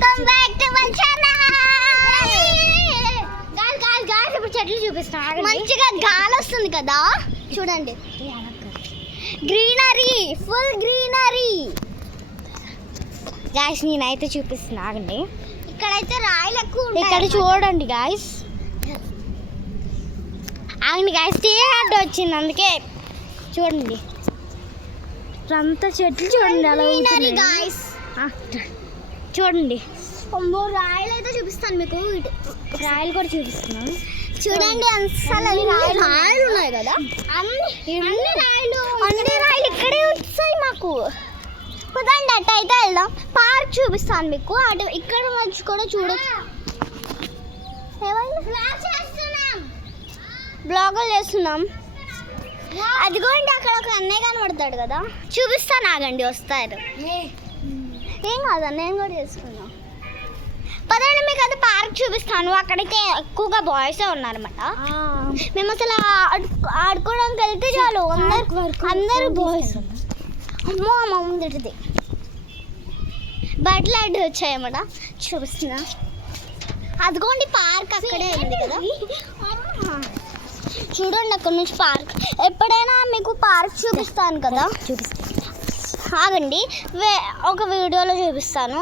Welcome back to my channel. Guys ఇప్పుడు చెట్లు చూపిస్తాను. మంచిగా గాలి వస్తుంది కదా, చూడండి. Greenery, full greenery. గాయ్స్ నేనైతే చూపిస్తున్నా, ఆగండి. ఇక్కడైతే రాయలు ఎక్కువ ఉంటాయి. ఇక్కడ చూడండి గాయ్స్, ఆగండి గాయ్స్. టీ అడ్డు వచ్చింది, అందుకే చూడండి. అంతా చెట్లు చూడండి అలా గ్రీనరీ గాయ్స్. చూడండి, రాయలు అయితే చూపిస్తాను మీకు. రాయలు కూడా చూపిస్తున్నాను చూడండి. అసలు రాయలు ఉన్నాయి కదా, అన్ని రాయలు ఇక్కడే వచ్చాయి మాకు. కుదండి అట్ట అయితే వెళ్దాం. పార్క్ చూపిస్తాను మీకు. అటు ఇక్కడ నుంచి కూడా చూడొచ్చు. బ్లాగులు చేస్తున్నాం. అదిగోండి అక్కడ ఒక అన్నయ్య కనబడతాడు కదా, చూపిస్తాను, ఆగండి వస్తారు. ఏం కాదా, నేను కూడా చేసుకున్నా. పదండి మీకు అది పార్క్ చూపిస్తాను. అక్కడైతే ఎక్కువగా బాయ్సే ఉన్నారన్నమాట. మేము అసలు ఆడుకోవడానికి వెళ్తే చాలు అందరూ బాయ్స్. అమ్మో అమ్మ ముందుటిది బట్టలు అడ్డు వచ్చాయన్నమాట. చూపిస్తున్నా, అదిగోండి పార్క్ అక్కడే ఉంది కదా. చూడండి అక్కడ నుంచి పార్క్. ఎప్పుడైనా మీకు పార్క్ చూపిస్తాను కదా, ఆగండి ఒక వీడియోలో చూపిస్తాను.